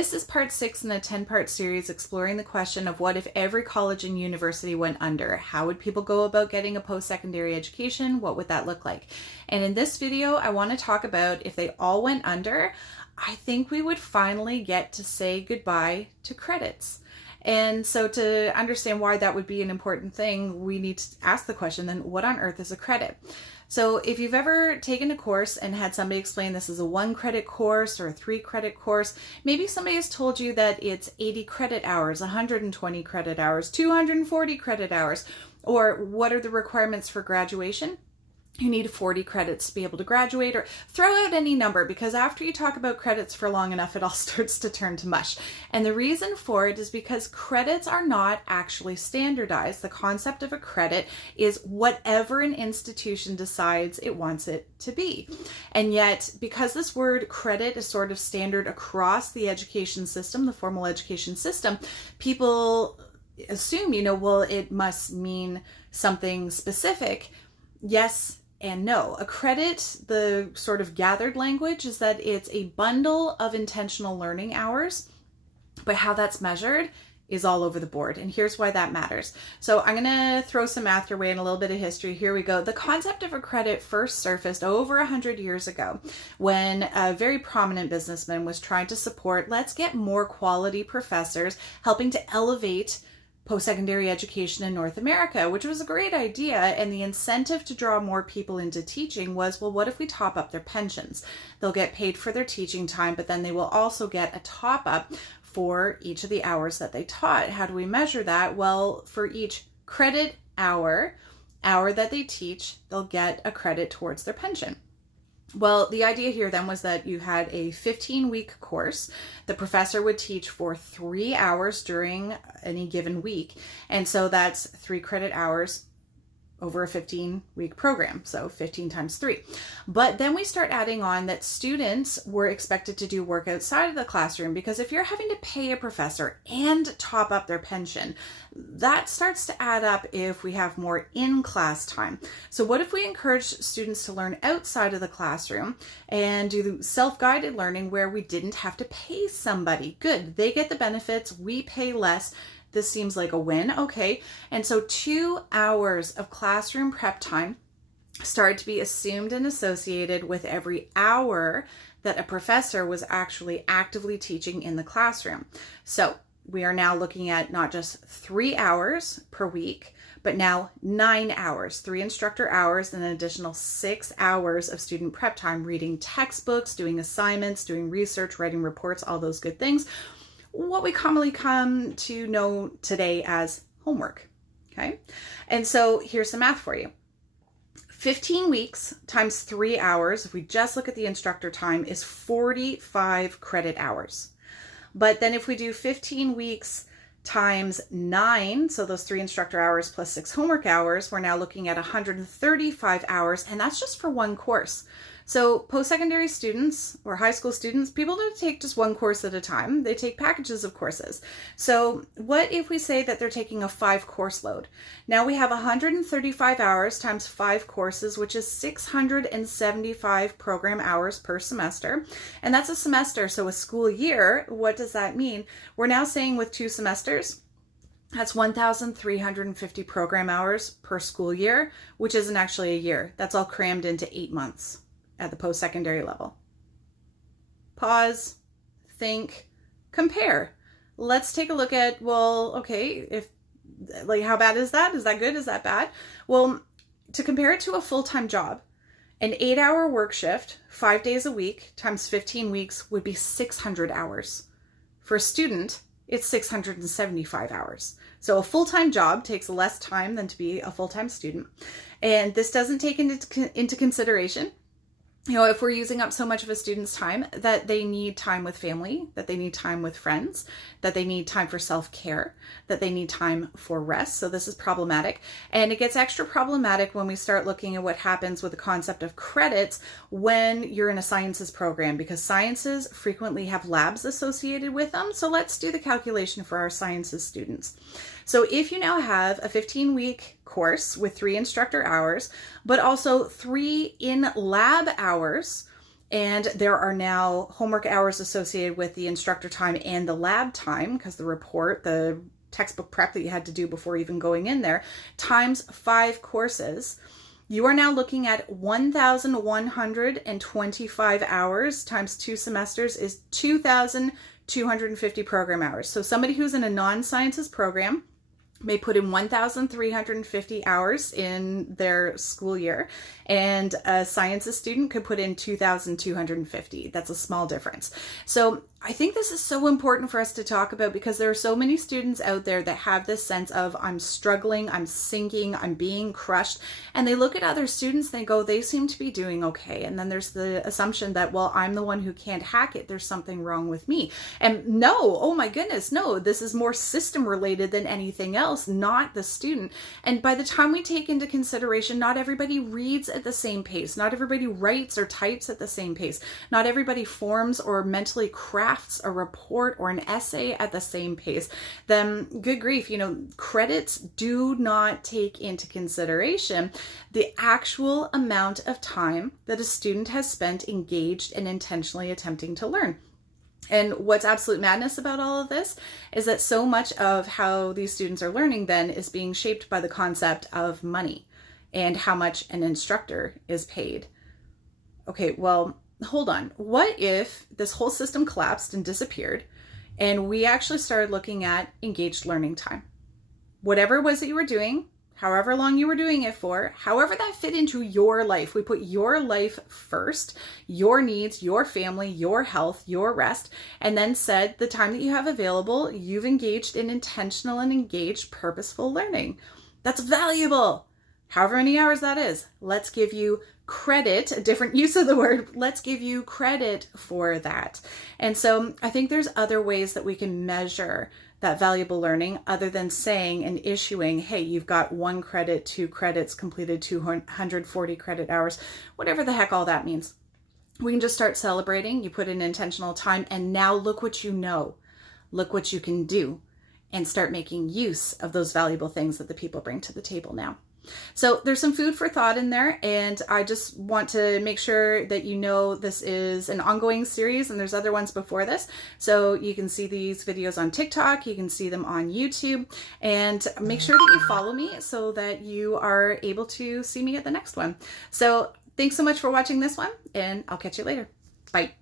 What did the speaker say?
This is part 6 in a 10-part series exploring the question of what if every college and university went under? How would people go about getting a post-secondary education? What would that look like? And in this video, I want to talk about if they all went under, I think we would finally get to say goodbye to credits. And so to understand why that would be an important thing, we need to ask the question, then what on earth is a credit? So if you've ever taken a course and had somebody explain this is a 1-credit course or a 3-credit course, maybe somebody has told you that it's 80 credit hours, 120 credit hours, 240 credit hours, or what are the requirements for graduation? You need 40 credits to be able to graduate, or throw out any number, because after you talk about credits for long enough, it all starts to turn to mush. And the reason for it is because credits are not actually standardized. The concept of a credit is whatever an institution decides it wants it to be. And yet, because this word credit is sort of standard across the education system, the formal education system, people assume, well, it must mean something specific. Yes and no. A credit, the sort of gathered language, is that it's a bundle of intentional learning hours, but how that's measured is all over the board. And here's why that matters. So I'm going to throw some math your way and a little bit of history. Here we go. The concept of a credit first surfaced over 100 years ago when a very prominent businessman was trying to support, let's get more quality professors, helping to elevate post-secondary education in North America, which was a great idea. And the incentive to draw more people into teaching was, well, what if we top up their pensions? They'll get paid for their teaching time, but then they will also get a top up for each of the hours that they taught. How do we measure that? Well, for each credit hour that they teach, they'll get a credit towards their pension. Well, the idea here then was that you had a 15-week course. The professor would teach for 3 hours during any given week. And so that's 3 credit hours over a 15-week program. So 15 times 3. But then we start adding on that students were expected to do work outside of the classroom, because if you're having to pay a professor and top up their pension, that starts to add up if we have more in-class time. So what if we encourage students to learn outside of the classroom and do self-guided learning where we didn't have to pay somebody? Good. They get the benefits. We pay less. This seems like a win. Okay. And so 2 hours of classroom prep time started to be assumed and associated with every hour that a professor was actually actively teaching in the classroom. So we are now looking at not just 3 hours per week, but now 9 hours, 3 instructor hours, and an additional 6 hours of student prep time, reading textbooks, doing assignments, doing research, writing reports, all those good things. What we commonly come to know today as homework. Okay. And so here's the math for you. 15 weeks times 3 hours, if we just look at the instructor time, is 45 credit hours. But then if we do 15 weeks times 9, so those 3 instructor hours plus 6 homework hours, we're now looking at 135 hours, and that's just for one course. So post-secondary students or high school students, people don't take just one course at a time. They take packages of courses. So what if we say that they're taking a 5-course load? Now we have 135 hours times 5 courses, which is 675 program hours per semester. And that's a semester. So a school year, what does that mean? We're now saying with 2 semesters, that's 1,350 program hours per school year, which isn't actually a year. That's all crammed into 8 months at the post-secondary level. Pause, think, compare. Let's take a look at, well, okay, how bad is that? Is that good? Is that bad? Well, to compare it to a full-time job, an 8-hour work shift, 5 days a week, times 15 weeks would be 600 hours. For a student, it's 675 hours. So a full-time job takes less time than to be a full-time student. And this doesn't take into consideration, if we're using up so much of a student's time, that they need time with family, that they need time with friends, that they need time for self-care, that they need time for rest. So this is problematic. And it gets extra problematic when we start looking at what happens with the concept of credits when you're in a sciences program, because sciences frequently have labs associated with them. So let's do the calculation for our sciences students. So if you now have a 15-week course with 3 instructor hours, but also 3 in-lab hours, And there are now homework hours associated with the instructor time and the lab time, because the report, the textbook prep that you had to do before even going in there, times 5 courses. You are now looking at 1,125 hours times 2 semesters is 2,250 program hours. So somebody who's in a non-sciences program may put in 1,350 hours in their school year, and a sciences student could put in 2,250. That's a small difference. So I think this is so important for us to talk about, because there are so many students out there that have this sense of, I'm struggling, I'm sinking, I'm being crushed, and they look at other students, they go, they seem to be doing okay. And then there's the assumption that, well, I'm the one who can't hack it, there's something wrong with me. And no, oh my goodness, no, this is more system related than anything else, not the student. And by the time we take into consideration, not everybody reads at the same pace, not everybody writes or types at the same pace, not everybody forms or mentally crafts a report or an essay at the same pace, then good grief, credits do not take into consideration the actual amount of time that a student has spent engaged and intentionally attempting to learn. And what's absolute madness about all of this is that so much of how these students are learning then is being shaped by the concept of money and how much an instructor is paid. Okay, well, hold on. What if this whole system collapsed and disappeared, and we actually started looking at engaged learning time? Whatever it was that you were doing, however long you were doing it for, however that fit into your life. We put your life first, your needs, your family, your health, your rest, and then said the time that you have available, you've engaged in intentional and engaged purposeful learning. That's valuable. However many hours that is, let's give you credit, a different use of the word, let's give you credit for that. And so I think there's other ways that we can measure that valuable learning other than saying and issuing, hey, you've got 1 credit, 2 credits, completed 240 credit hours, whatever the heck all that means. We can just start celebrating. You put in intentional time, and now look what you know. Look what you can do, and start making use of those valuable things that the people bring to the table now. So there's some food for thought in there, and I just want to make sure that you know this is an ongoing series, and there's other ones before this. So you can see these videos on TikTok, you can see them on YouTube, and make sure that you follow me so that you are able to see me at the next one. So thanks so much for watching this one, and I'll catch you later. Bye.